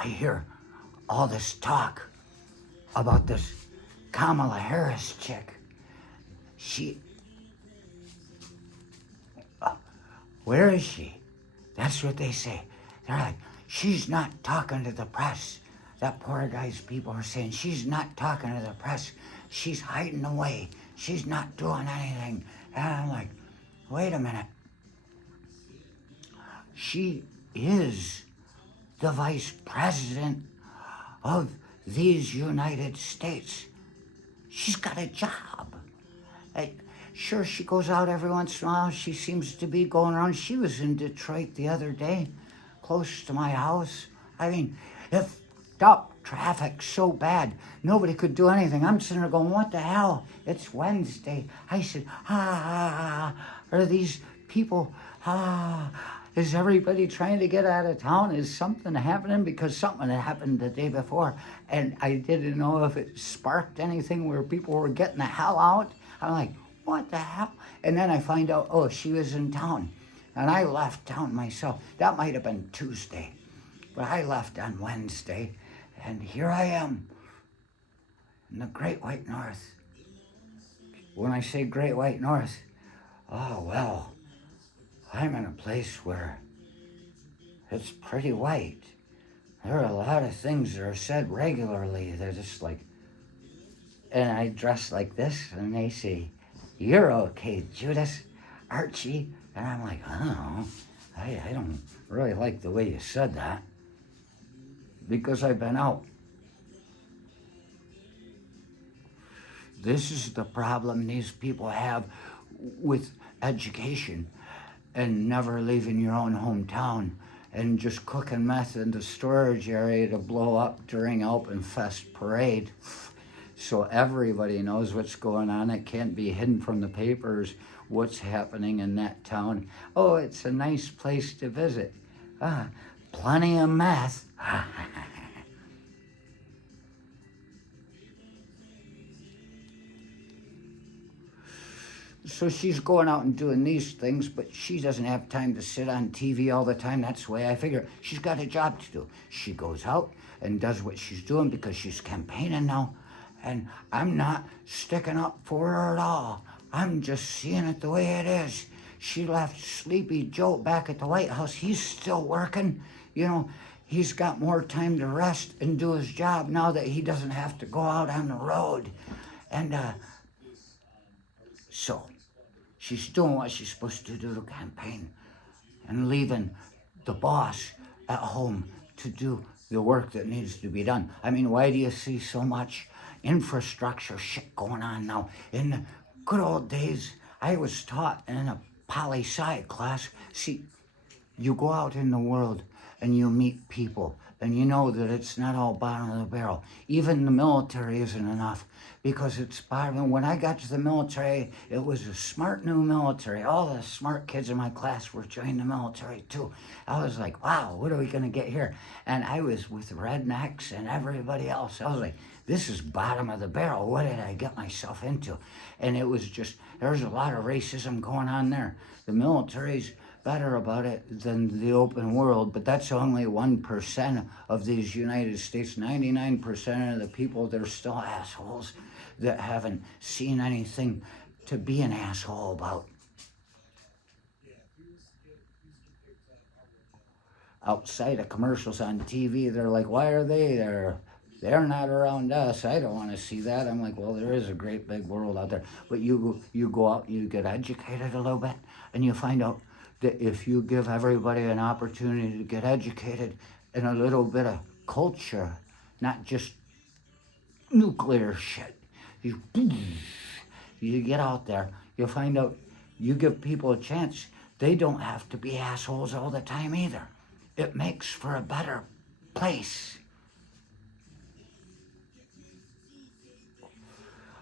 I hear all this talk about this Kamala Harris chick. Where is she? That's what they say. They're like, she's not talking to the press. That poor guy's people are saying, she's not talking to the press. She's hiding away. She's not doing anything. And I'm like, wait a minute. She is the vice president of these United States. She's got a job. Sure, she goes out every once in a while. She seems to be going around. She was in Detroit the other day, close to my house. I mean, if stop traffic so bad, nobody could do anything. I'm sitting there going, what the hell? It's Wednesday. I said, are these people, is everybody trying to get out of town? Is something happening? Because something had happened the day before, and I didn't know if it sparked anything where people were getting the hell out. I'm like, what the hell? And then I find out, oh, she was in town. And I left town myself. That might have been Tuesday. But I left on Wednesday. And here I am in the Great White North. When I say Great White North, oh, well, I'm in a place where it's pretty white. There are a lot of things that are said regularly. They're just like, and I dress like this, and they say, you're okay, Judas, Archie. And I'm like, I don't know. I don't really like the way you said that. Because I've been out. This is the problem these people have with education and never leaving your own hometown and just cooking meth in the storage area to blow up during Alpenfest parade. So everybody knows what's going on. It can't be hidden from the papers what's happening in that town. Oh, it's a nice place to visit. Plenty of meth. So she's going out and doing these things, but she doesn't have time to sit on TV all the time. That's the way I figure. She's got a job to do. She goes out and does what she's doing because she's campaigning now. And I'm not sticking up for her at all. I'm just seeing it the way it is. She left Sleepy Joe back at the White House. He's still working. You know, he's got more time to rest and do his job now that he doesn't have to go out on the road. And so she's doing what she's supposed to do to campaign and leaving the boss at home to do the work that needs to be done. I mean, why do you see so much infrastructure shit going on now? In the good old days, I was taught in a poli-sci class, see, you go out in the world and you meet people and you know that it's not all bottom of the barrel. Even the military isn't enough because it's bottom. When I got to the military, it was a smart new military. All the smart kids in my class were joining the military too. I was like, wow, what are we gonna get here? And I was with rednecks and everybody else. I was like, this is bottom of the barrel. What did I get myself into? And it was just, there's a lot of racism going on there. The military's better about it than the open world, but that's only 1% of these United States. 99% of the people, they're still assholes that haven't seen anything to be an asshole about. Outside of commercials on TV, they're like, why are they there? They're not around us. I don't want to see that. I'm like, well, there is a great big world out there. But you go out, you get educated a little bit, and you find out that if you give everybody an opportunity to get educated in a little bit of culture, not just nuclear shit, you get out there, you find out, you give people a chance. They don't have to be assholes all the time either. It makes for a better place.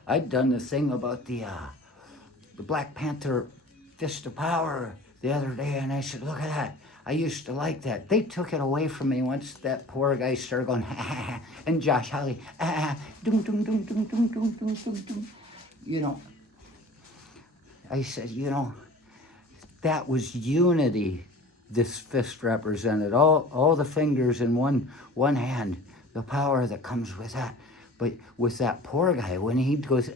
I'd done the thing about the Black Panther Fist of Power the other day, and I said, look at that. I used to like that. They took it away from me once that poor guy started going, and Josh Hawley, doom, doom, doom, doom, doom, doom, doom, doom, doom. You know, I said, you know, that was unity this fist represented, all the fingers in one hand, the power that comes with that. But with that poor guy, when he goes,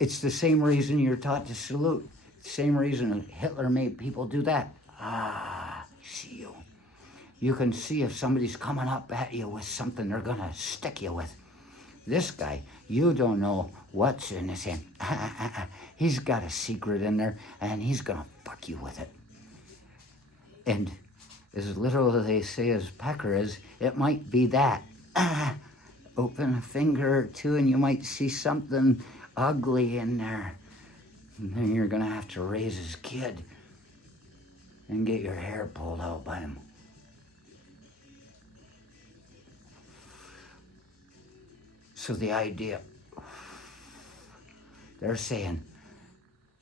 it's the same reason you're taught to salute. Same reason Hitler made people do that. See you. You can see if somebody's coming up at you with something they're going to stick you with. This guy, you don't know what's in his hand. He's got a secret in there, and he's going to fuck you with it. And as little as they say as pecker is, it might be that. Open a finger or two, and you might see something ugly in there. And then you're going to have to raise his kid and get your hair pulled out by him. So the idea, they're saying,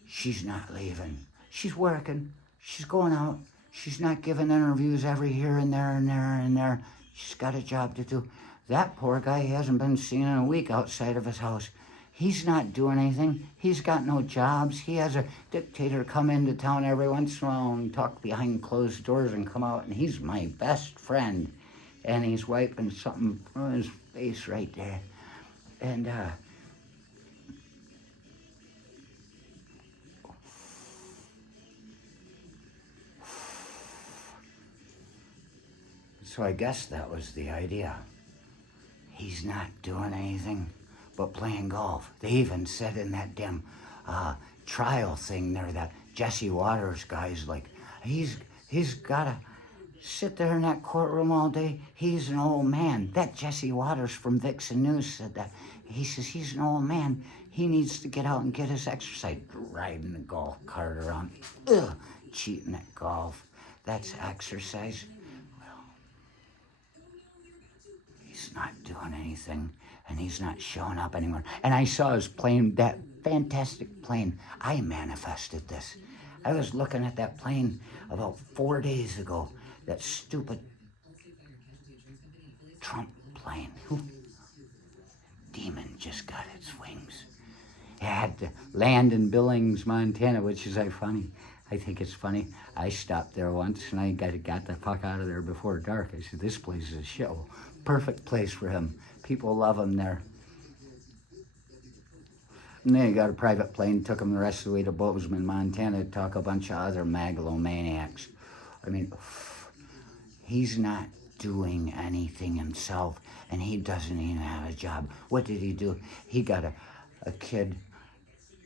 she's not leaving. She's working. She's going out. She's not giving interviews every here and there and there and there. She's got a job to do. That poor guy, he hasn't been seen in a week outside of his house. He's not doing anything. He's got no jobs. He has a dictator come into town every once in a while and talk behind closed doors and come out, and he's my best friend. And he's wiping something from his face right there. And, so I guess that was the idea. He's not doing anything but playing golf. They even said in that damn trial thing there that Jesse Waters guy's like, he's got to sit there in that courtroom all day. He's an old man. That Jesse Waters from Vixen News said that. He says he's an old man. He needs to get out and get his exercise. Riding the golf cart around. Ugh, cheating at golf. That's exercise. Well, he's not doing anything, and he's not showing up anymore. And I saw his plane, that fantastic plane. I manifested this. I was looking at that plane about 4 days ago. That stupid Trump plane. Demon just got its wings. It had to land in Billings, Montana, which is funny. I think it's funny. I stopped there once, and I got the fuck out of there before dark. I said, this place is a shithole. Perfect place for him. People love him there. And then he got a private plane, took him the rest of the way to Bozeman, Montana, to talk a bunch of other megalomaniacs. I mean, he's not doing anything himself, and he doesn't even have a job. What did he do? He got a kid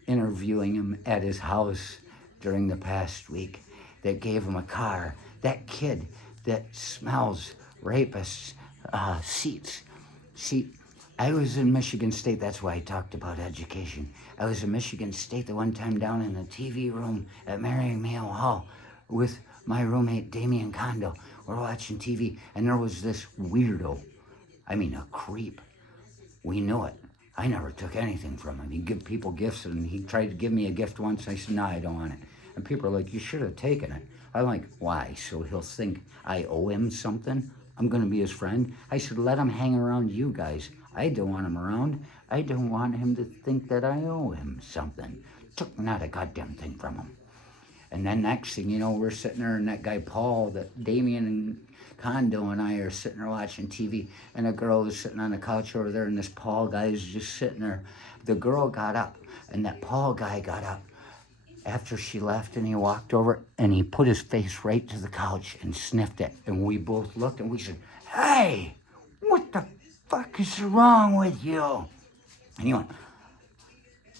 interviewing him at his house during the past week that gave him a car. That kid that smells rapists' seats. See, I was in Michigan State. That's why I talked about education. I was in Michigan State the one time down in the TV room at Marion Mayo Hall with my roommate, Damien Kondo. We're watching TV, and there was this weirdo. I mean, a creep. We knew it. I never took anything from him. He'd give people gifts, and he tried to give me a gift once. I said, no, I don't want it. And people are like, you should have taken it. I'm like, why? So he'll think I owe him something? I'm going to be his friend? I said, let him hang around you guys. I don't want him around. I don't want him to think that I owe him something. Took not a goddamn thing from him. And then next thing you know, we're sitting there, and that guy Paul, that Damien and Kondo and I are sitting there watching TV, and a girl is sitting on the couch over there, and this Paul guy is just sitting there. The girl got up, and that Paul guy got up after she left, and he walked over, and he put his face right to the couch and sniffed it. And we both looked, and we said, hey, what the fuck is wrong with you? And he went,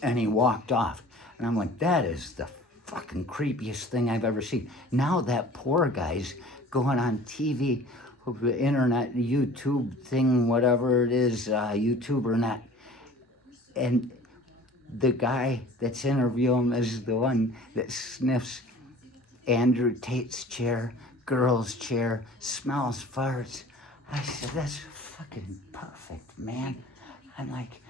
and he walked off. And I'm like, that is the fucking creepiest thing I've ever seen. Now that poor guy's going on TV, the internet, YouTube thing, whatever it is, YouTube or not. And the guy that's interviewing him is the one that sniffs Andrew Tate's chair, girl's chair, smells farts. I said, that's fucking perfect, man. I'm like,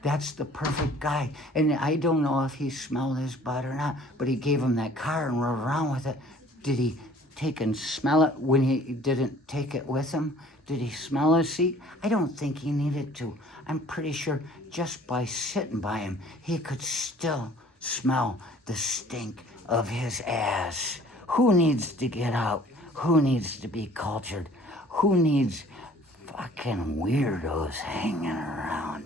that's the perfect guy. And I don't know if he smelled his butt or not, but he gave him that car and rode around with it. Did he take and smell it when he didn't take it with him? Did he smell his seat? I don't think he needed to. I'm pretty sure just by sitting by him, he could still smell the stink of his ass. Who needs to get out? Who needs to be cultured? Who needs fucking weirdos hanging around?